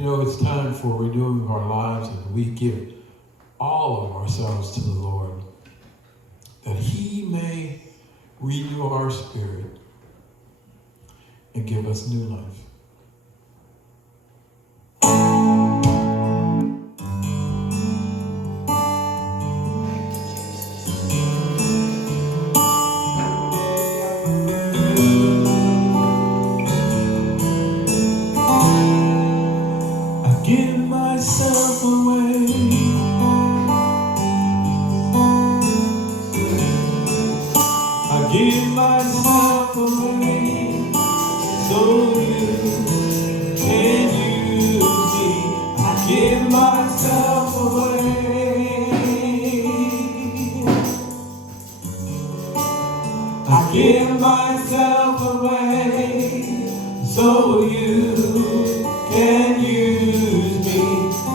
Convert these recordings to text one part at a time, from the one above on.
You know, it's time for renewing our lives, and we give all of ourselves to the Lord, that He may renew our spirit and give us new life. I give myself away. I give myself away so you can use me. I give myself away. I give myself away so you can use me.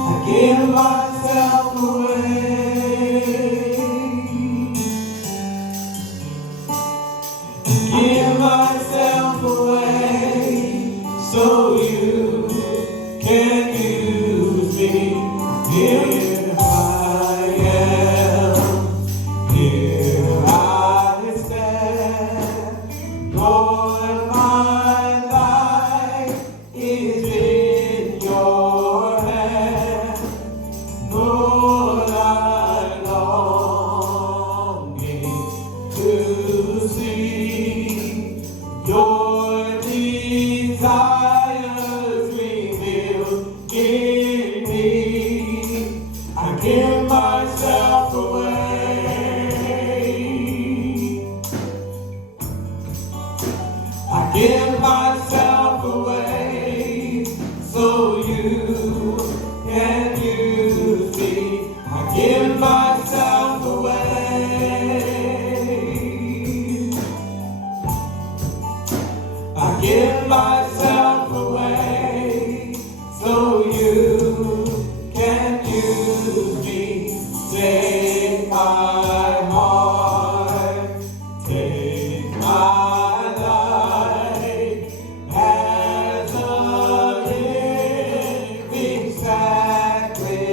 I give myself away. Give myself away so you can use me. Here I am, here I stand. Lord, my life is in your hand. Lord, I longing to see your desires revealed in me. I give myself away. I give myself away so you can use me. I give myself away. I give myself away so you can use me. Take my heart, take my life as a living sacrifice.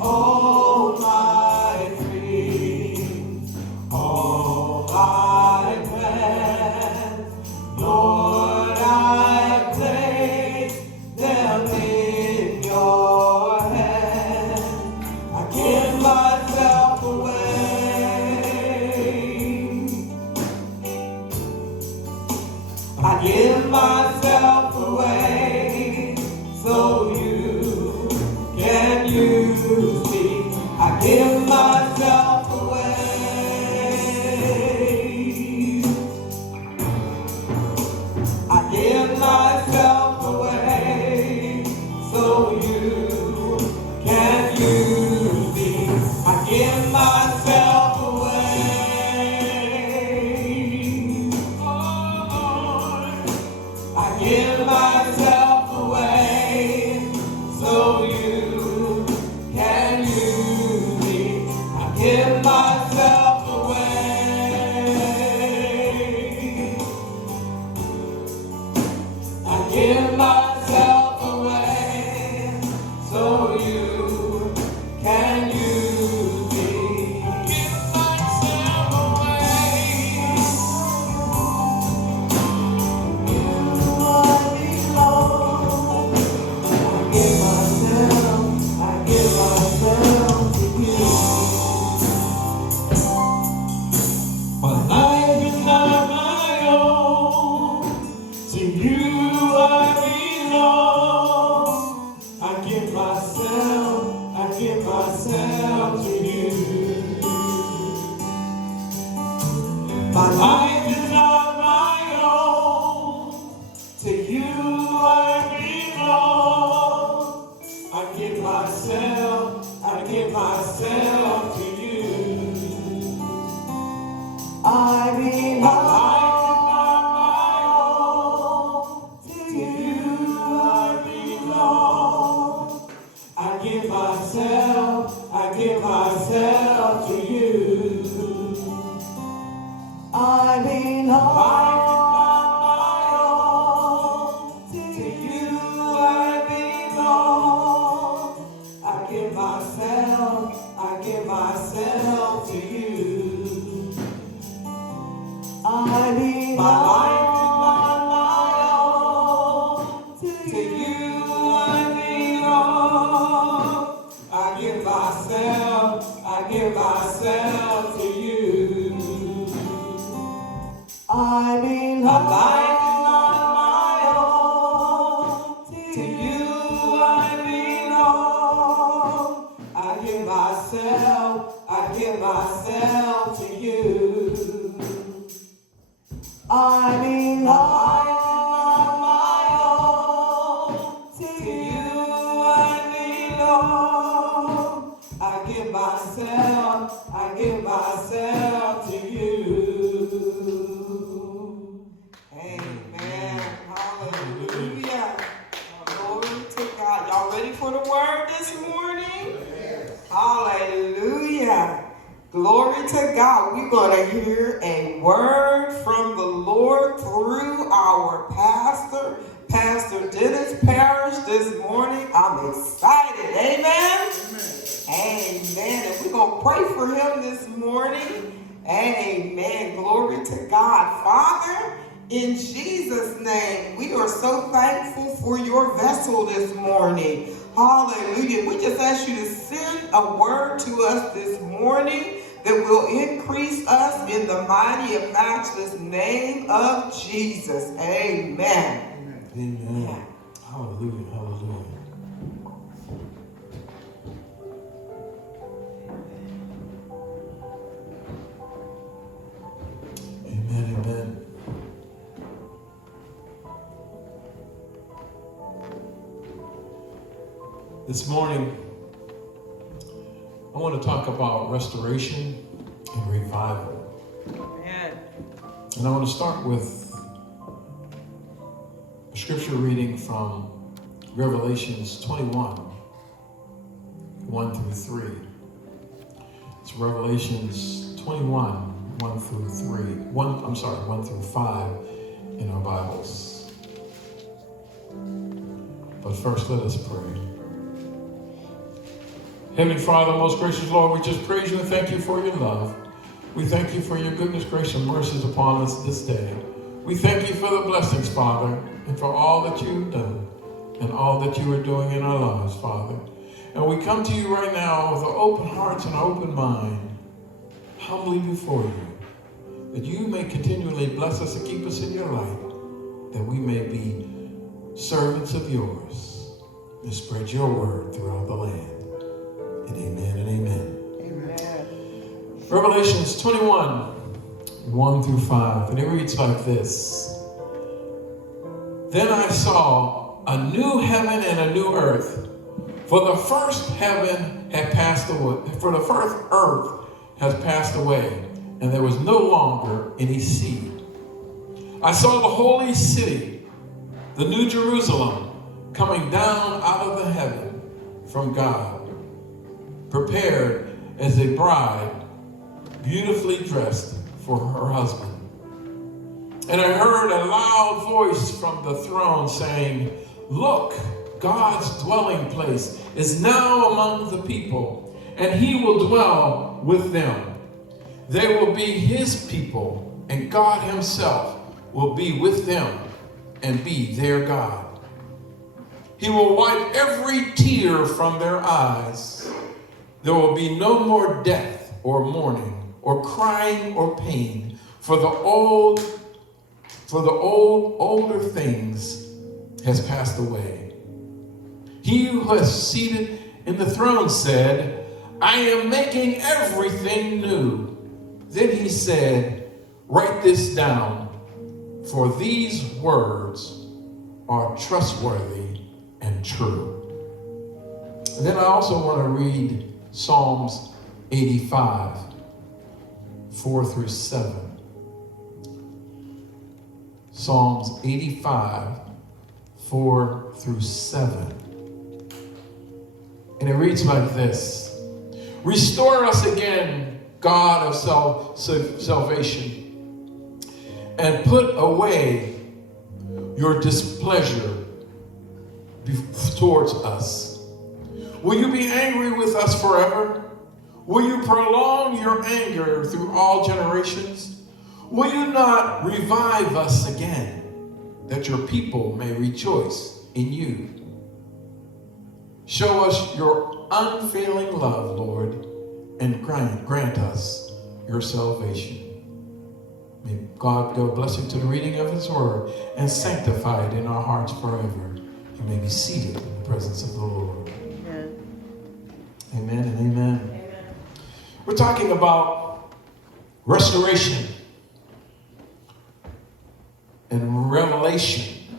All my dreams, all my plans, Lord, I place them in your hands. I give myself away. I give myself away so you can use me. I give myself away. I give myself away so you can use me. I give myself away. I give myself away so you can use me. I give myself away. I give myself away so you can use me. Give myself away. You are the life is not my own. To you I belong. I give myself to you. I belong. My own. To you I belong. I give myself to you. Amen. Hallelujah. Glory to God. Y'all ready for the word this morning? Hallelujah. Glory to God. We're going to hear a word from the Lord through our pastor, Pastor Dennis Parrish, this morning. I'm excited. Amen? Amen. And we're going to pray for him this morning. Amen. Glory to God. Father, in Jesus' name, we are so thankful for your vessel this morning. Hallelujah. We just ask you to send a word to us this morning that will increase us in the mighty and matchless name of Jesus. Amen. Amen. Hallelujah. Hallelujah. Amen. Amen. This morning, I want to talk about restoration and revival. Amen. And I want to start with a scripture reading from Revelations 21, 1 through 3. It's Revelations 21, 1 through 1 through 5 in our Bibles. But first, let us pray. Heavenly Father, most gracious Lord, we just praise you and thank you for your love. We thank you for your goodness, grace, and mercies upon us this day. We thank you for the blessings, Father, and for all that you've done and all that you are doing in our lives, Father. And we come to you right now with our open hearts and our open mind, humbly before you, that you may continually bless us and keep us in your light, that we may be servants of yours and spread your word throughout the land. And amen and amen. Amen. Revelations 21, 1 through 5. And it reads like this. Then I saw a new heaven and a new earth. For the first heaven had passed away. For the first earth has passed away, and there was no longer any sea. I saw the holy city, the new Jerusalem, coming down out of the heaven from God, prepared as a bride, beautifully dressed for her husband. And I heard a loud voice from the throne saying, "Look, God's dwelling place is now among the people, and he will dwell with them. They will be his people, and God himself will be with them and be their God. He will wipe every tear from their eyes. There will be no more death or mourning or crying or pain, for the older things has passed away." He who is seated in the throne said, "I am making everything new." Then he said, "Write this down, for these words are trustworthy and true." And then I also want to read Psalms 85, 4 through 7. Psalms 85, 4 through 7. And it reads like this. "Restore us again, God of salvation, and put away your displeasure towards us. Will you be angry with us forever? Will you prolong your anger through all generations? Will you not revive us again, that your people may rejoice in you? Show us your unfailing love, Lord, and grant us your salvation." May God give a blessing to the reading of his word and sanctify it in our hearts forever. You may be seated in the presence of the Lord. Amen. Amen and amen. Amen. We're talking about restoration and revelation.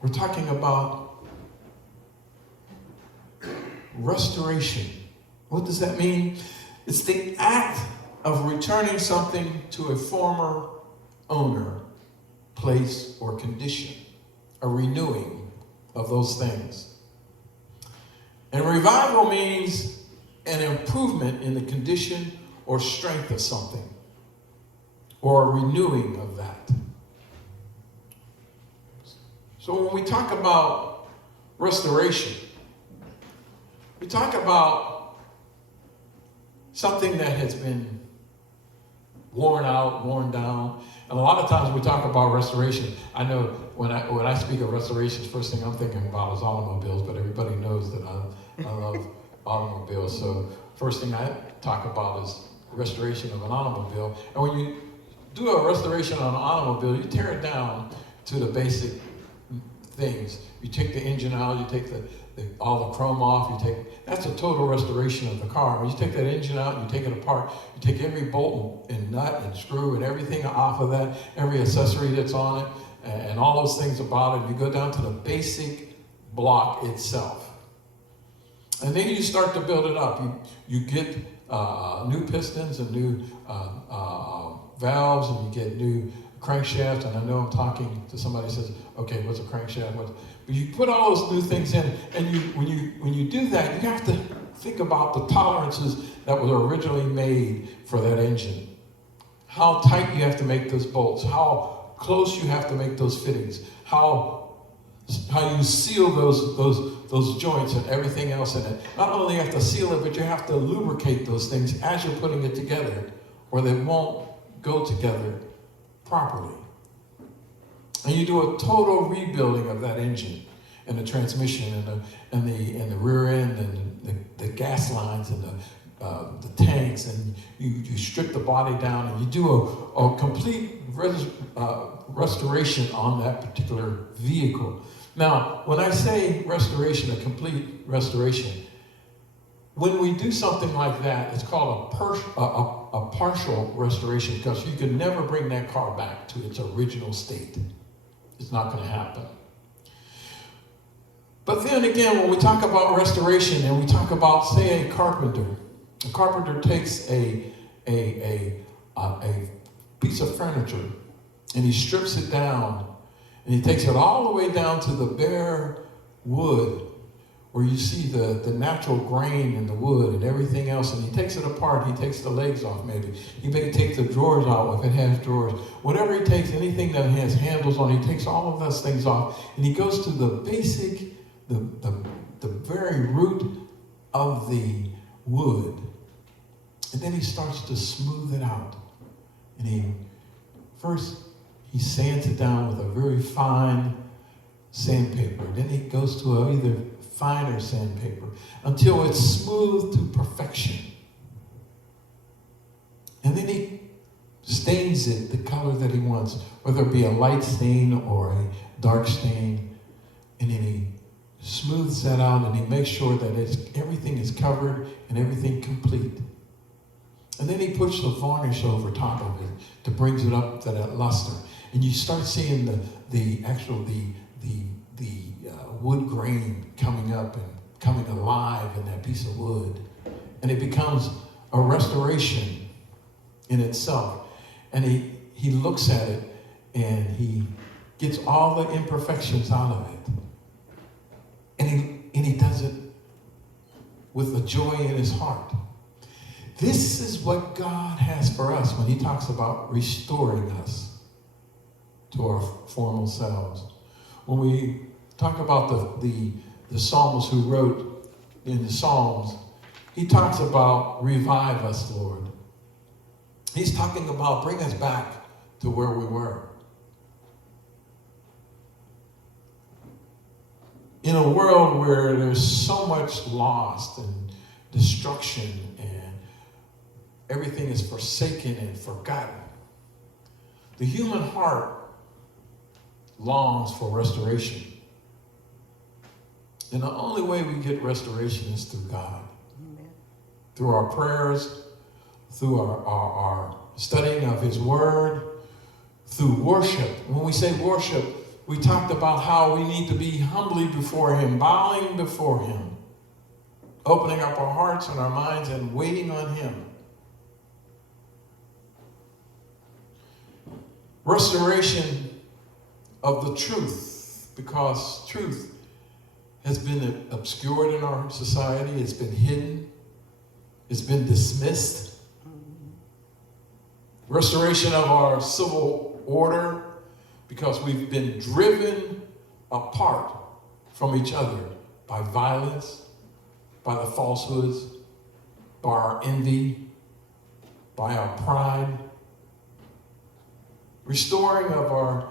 We're talking about restoration. What does that mean? It's the act of returning something to a former owner, place, or condition. A renewing of those things. And revival means an improvement in the condition or strength of something, or a renewing of that. So when we talk about restoration, we talk about something that has been worn out, worn down. And a lot of times we talk about restoration. I know when I speak of restoration, first thing I'm thinking about is automobiles, but everybody knows that I love automobiles. So first thing I talk about is restoration of an automobile. And when you do a restoration on an automobile, you tear it down to the basic things. You take the engine out, you take all the chrome off, that's a total restoration of the car. When you take that engine out, you take it apart, you take every bolt and nut and screw and everything off of that, every accessory that's on it, and all those things about it. You go down to the basic block itself. And then you start to build it up. You get new pistons and new valves, and you get new crankshafts. And I know I'm talking to somebody who says, okay, what's a crankshaft? But you put all those new things in, and when you do that, you have to think about the tolerances that were originally made for that engine. How tight you have to make those bolts, how close you have to make those fittings, how you seal those joints and everything else in it. Not only have to seal it, but you have to lubricate those things as you're putting it together, or they won't go together properly. And you do a total rebuilding of that engine and the transmission and the rear end and the gas lines and the tanks, and you strip the body down, and you do a complete restoration on that particular vehicle. Now, when I say restoration, a complete restoration, when we do something like that, it's called a partial restoration, because you can never bring that car back to its original state. It's not going to happen. But then again, when we talk about restoration and we talk about, say, a carpenter takes a piece of furniture and he strips it down, and he takes it all the way down to the bare wood, where you see the natural grain in the wood and everything else, and he takes it apart. He takes the legs off, maybe. He may take the drawers out if it has drawers. Whatever he takes, anything that has handles on, he takes all of those things off, and he goes to the basic, the very root of the wood. And then he starts to smooth it out. And he sands it down with a very fine sandpaper. Then he goes to either finer sandpaper until it's smooth to perfection. And then he stains it the color that he wants, whether it be a light stain or a dark stain. And then he smooths that out, and he makes sure that everything is covered and everything complete. And then he puts the varnish over top of it to bring it up to that luster. And you start seeing the wood grain coming up and coming alive in that piece of wood. And it becomes a restoration in itself. And he looks at it, and he gets all the imperfections out of it. And he does it with the joy in his heart. This is what God has for us when he talks about restoring us to our former selves. When we talk about the psalmist who wrote in the Psalms, he talks about revive us, Lord. He's talking about bring us back to where we were. In a world where there's so much lost and destruction and everything is forsaken and forgotten. The human heart longs for restoration. And the only way we get restoration is through God. Amen. Through our prayers, through our studying of His Word, through worship. When we say worship, we talked about how we need to be humbly before Him, bowing before Him, opening up our hearts and our minds and waiting on Him. Restoration of the truth, because truth has been obscured in our society, it's been hidden, it's been dismissed. Restoration of our civil order, because we've been driven apart from each other by violence, by the falsehoods, by our envy, by our pride. Restoring of our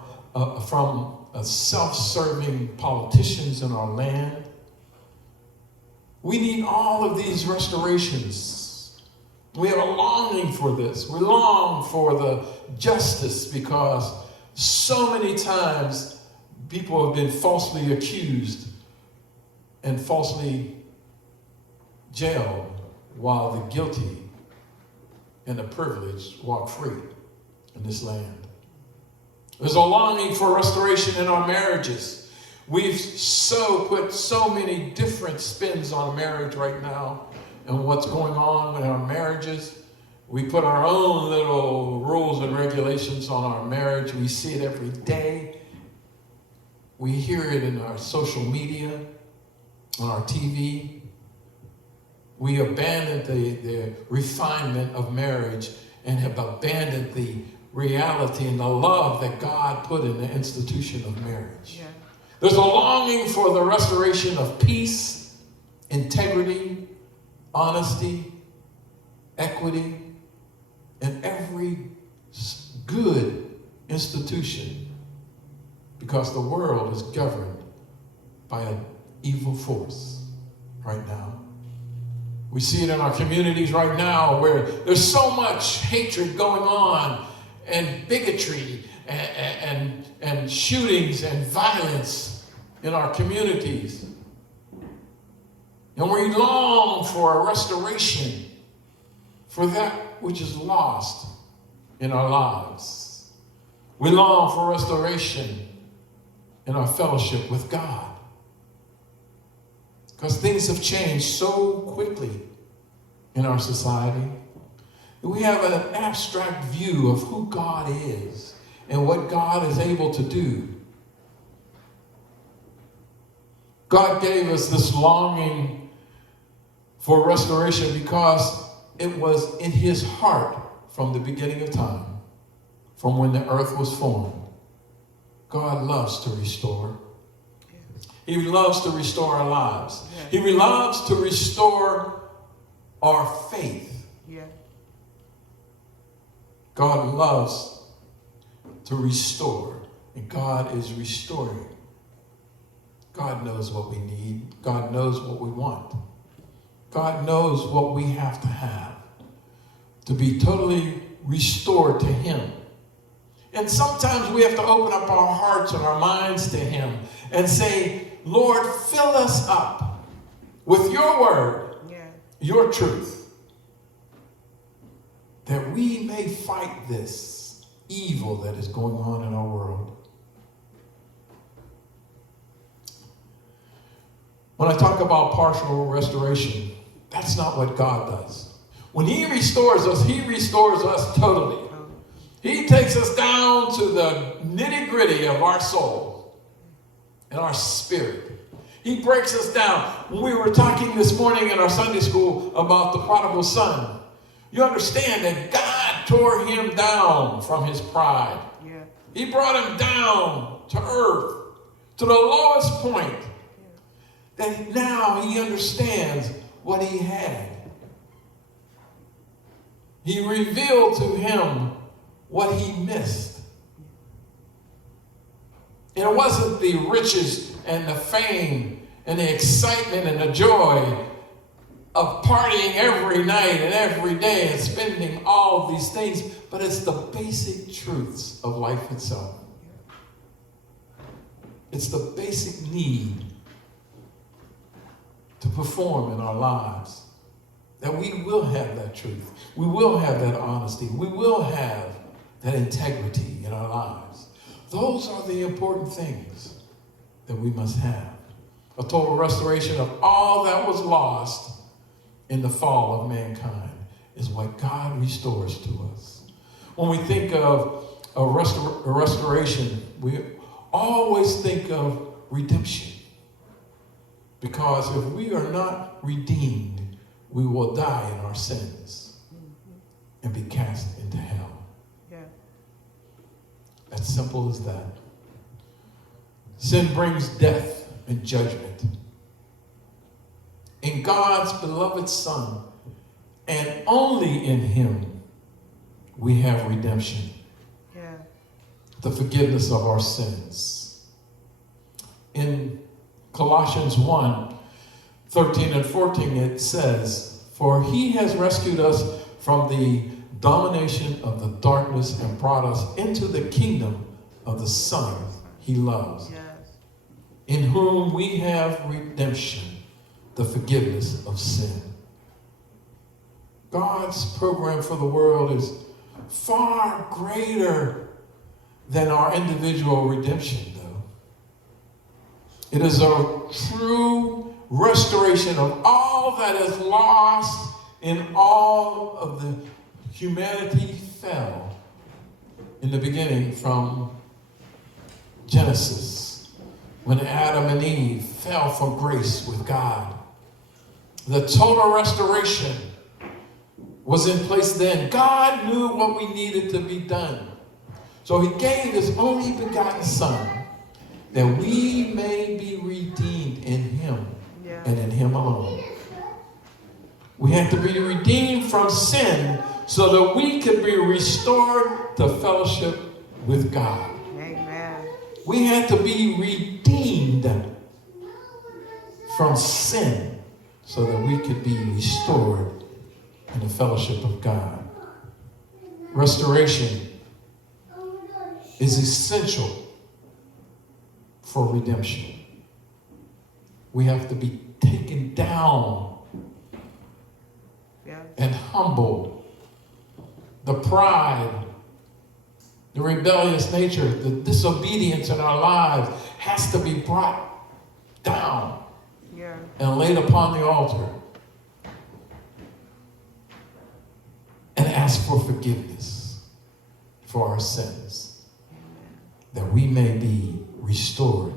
from self-serving politicians in our land. We need all of these restorations. We have a longing for this. We long for the justice, because so many times people have been falsely accused and falsely jailed, while the guilty and the privileged walk free in this land. There's a longing for restoration in our marriages. We've put so many different spins on marriage right now and what's going on in our marriages. We put our own little rules and regulations on our marriage. We see it every day. We hear it in our social media, on our TV. We abandoned the refinement of marriage and have abandoned the reality and the love that God put in the institution of marriage. Yeah. There's a longing for the restoration of peace, integrity, honesty, equity, and every good institution, because the world is governed by an evil force right now. We see it in our communities right now, where there's so much hatred going on, and bigotry, and shootings and violence in our communities. And we long for a restoration for that which is lost in our lives. We long for restoration in our fellowship with God, because things have changed so quickly in our society. We have an abstract view of who God is and what God is able to do. God gave us this longing for restoration because it was in His heart from the beginning of time, from when the earth was formed. God loves to restore. He loves to restore our lives. He loves to restore our faith. God loves to restore, and God is restoring. God knows what we need. God knows what we want. God knows what we have to be totally restored to Him. And sometimes we have to open up our hearts and our minds to Him and say, Lord, fill us up with your word, your truth, that we may fight this evil that is going on in our world. When I talk about partial restoration, that's not what God does. When He restores us totally. He takes us down to the nitty-gritty of our soul and our spirit. He breaks us down. When we were talking this morning in our Sunday school about the prodigal son, you understand that God tore him down from his pride. Yeah. He brought him down to earth, to the lowest point. Yeah. That now he understands what he had. He revealed to him what he missed. And it wasn't the riches and the fame and the excitement and the joy of partying every night and every day and spending all these things, but it's the basic truths of life itself. It's the basic need to perform in our lives, that we will have that truth. We will have that honesty. We will have that integrity in our lives. Those are the important things that we must have. A total restoration of all that was lost in the fall of mankind is what God restores to us. When we think of a restoration, we always think of redemption. Because if we are not redeemed, we will die in our sins and be cast into hell. Yeah. As simple as that. Sin brings death and judgment. In God's beloved Son, and only in Him, we have redemption. Yeah. The forgiveness of our sins. In Colossians 1:13 and 14, it says, "For He has rescued us from the domination of the darkness and brought us into the kingdom of the Son He loves, Yes. in whom we have redemption, the forgiveness of sin." God's program for the world is far greater than our individual redemption, though. It is a true restoration of all that is lost in all of the humanity fell in the beginning from Genesis, when Adam and Eve fell from grace with God. The total restoration was in place then. God knew what we needed to be done. So He gave His only begotten Son, that we may be redeemed in Him and in Him alone. We have to be redeemed from sin so that we could be restored to fellowship with God. Amen. We had to be redeemed from sin so that we could be restored in the fellowship of God. Restoration is essential for redemption. We have to be taken down and humbled. The pride, the rebellious nature, the disobedience in our lives has to be brought down and laid upon the altar and ask for forgiveness for our sins, that we may be restored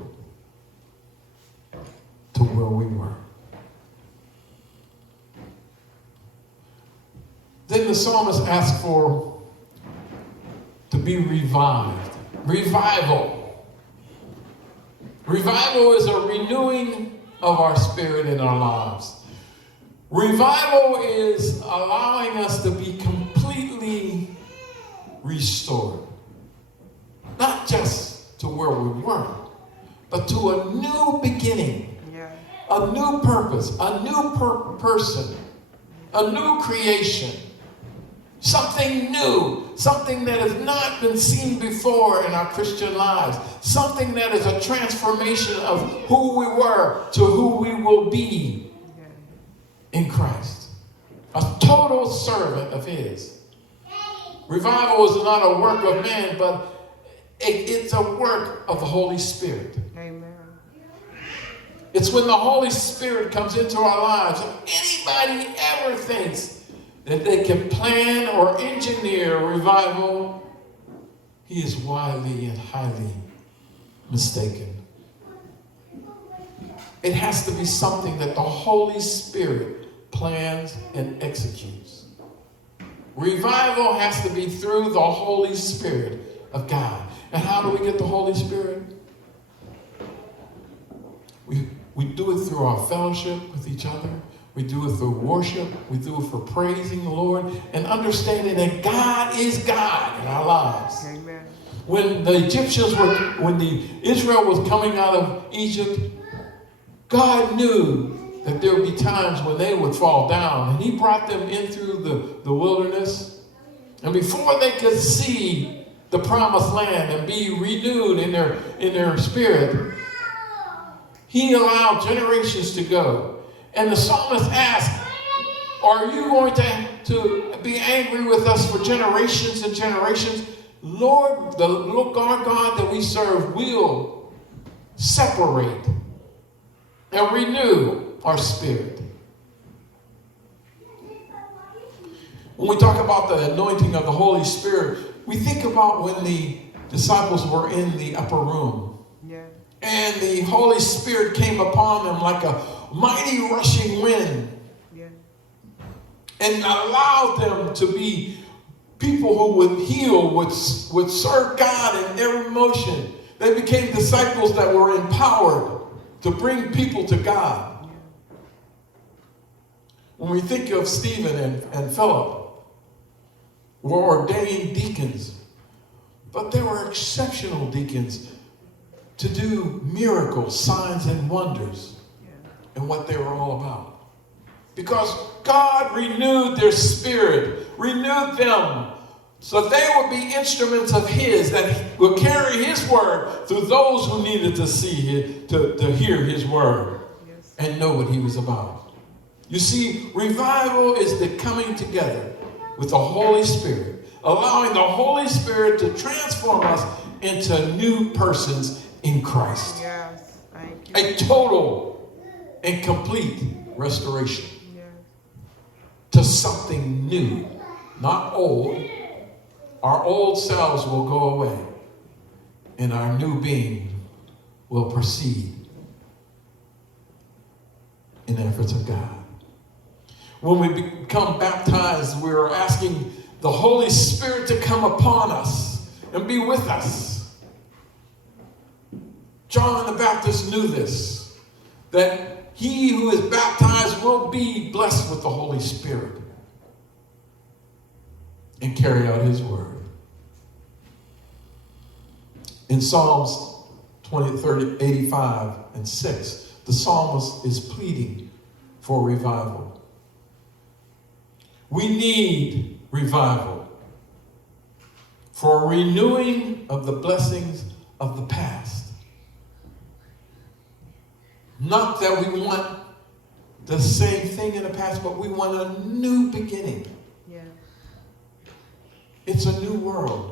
to where we were. Then the psalmist asked for to be revived. Revival. Revival is a renewing of our spirit in our lives. Revival is allowing us to be completely restored. Not just to where we were, but to a new beginning, a new purpose, a new person, a new creation. Something new, something that has not been seen before in our Christian lives. Something that is a transformation of who we were to who we will be in Christ. A total servant of His. Revival is not a work of man, but it's a work of the Holy Spirit. Amen. It's when the Holy Spirit comes into our lives. If anybody ever thinks that they can plan or engineer revival, he is widely and highly mistaken. It has to be something that the Holy Spirit plans and executes. Revival has to be through the Holy Spirit of God. And how do we get the Holy Spirit? We do it through our fellowship with each other. We do it through worship. We do it for praising the Lord and understanding that God is God in our lives. Amen. When the Israel was coming out of Egypt, God knew that there would be times when they would fall down. And he brought them in through the wilderness. And before they could see the promised land and be renewed in their spirit, he allowed generations to go. And the psalmist asked, are you going to be angry with us for generations and generations? Lord, the God that we serve will separate and renew our spirit. When we talk about the anointing of the Holy Spirit, we think about when the disciples were in the upper room. Yeah. And the Holy Spirit came upon them like a mighty rushing wind. Yeah. And allowed them to be people who would heal, would serve God in every motion. They became disciples that were empowered to bring people to God. When we think of Stephen and Philip, were ordained deacons, but they were exceptional deacons to do miracles, signs, and wonders in what they were all about. Because God renewed their spirit, renewed them, so they would be instruments of His that would carry His word through those who needed to see to hear His word and know what He was about. You see, revival is the coming together with the Holy Spirit, allowing the Holy Spirit to transform us into new persons in Christ. Yes, thank you. A total and complete restoration to something new, not old. Our old selves will go away, and our new being will proceed in the efforts of God. When we become baptized, we are asking the Holy Spirit to come upon us and be with us. John the Baptist knew this, that he who is baptized will be blessed with the Holy Spirit and carry out His word. In Psalms 85 and 6, the psalmist is pleading for revival. We need revival for a renewing of the blessings of the past. Not that we want the same thing in the past, but we want a new beginning. Yeah. It's a new world.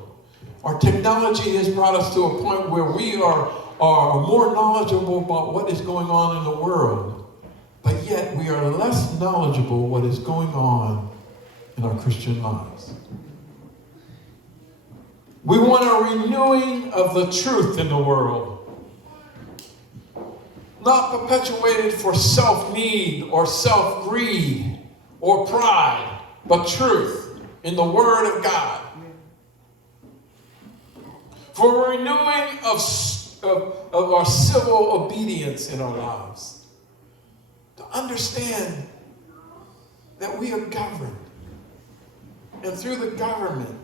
Our technology has brought us to a point where we are more knowledgeable about what is going on in the world, but yet we are less knowledgeable what is going on in our Christian lives. We want a renewing of the truth in the world, not perpetuated for self-need or self-greed or pride, but truth in the Word of God. For a renewing of our civil obedience in our lives. To understand that we are governed. And through the government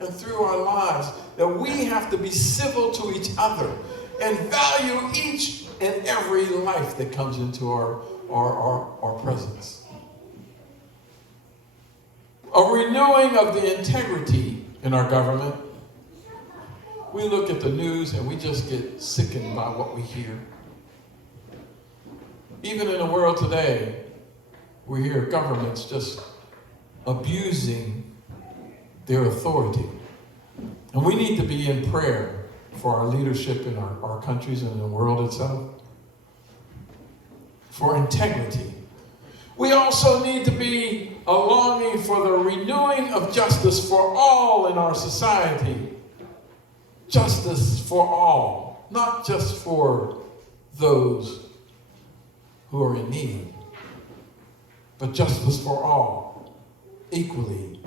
and through our lives, that we have to be civil to each other and value each and every life that comes into our presence. A renewing of the integrity in our government. We look at the news and we just get sickened by what we hear. Even in the world today, we hear governments just abusing their authority. And we need to be in prayer for our leadership in our countries and the world itself. For integrity. We also need to be a longing for the renewing of justice for all in our society. Justice for all, not just for those who are in need, but justice for all, equally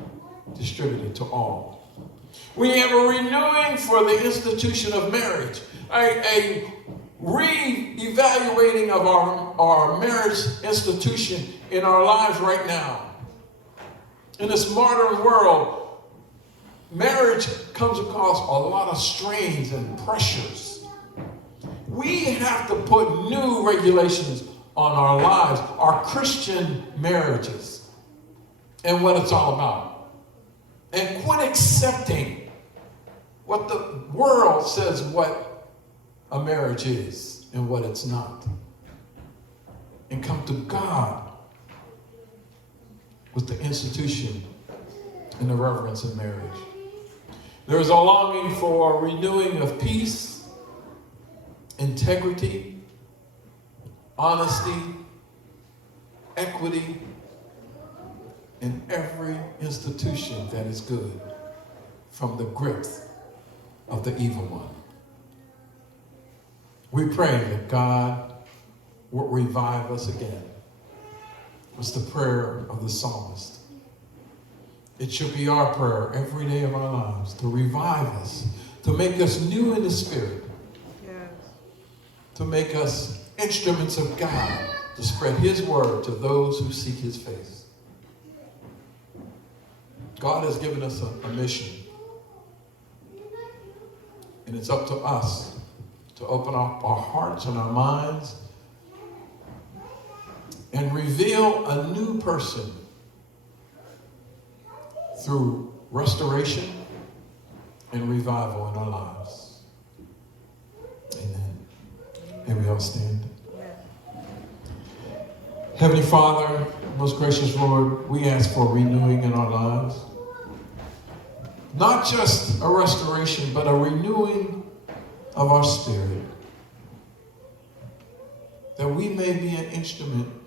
distributed to all. We have a renewing for the institution of marriage, a re-evaluating of our marriage institution in our lives right now. In this modern world, marriage comes across a lot of strains and pressures. We have to put new regulations on our lives are Christian marriages and what it's all about. And quit accepting what the world says what a marriage is and what it's not. And come to God with the institution and the reverence of marriage. There is a longing for renewing of peace, integrity, honesty, equity, in every institution that is good from the grips of the evil one. We pray that God will revive us again. It's the prayer of the psalmist. It should be our prayer every day of our lives to revive us, to make us new in the spirit, Yes. to make us instruments of God, to spread his word to those who seek his face. God has given us a mission, and it's up to us to open up our hearts and our minds and reveal a new person through restoration and revival in our lives. Amen. And we all stand. Heavenly Father, most gracious Lord, we ask for renewing in our lives. Not just a restoration, but a renewing of our spirit. That we may be an instrument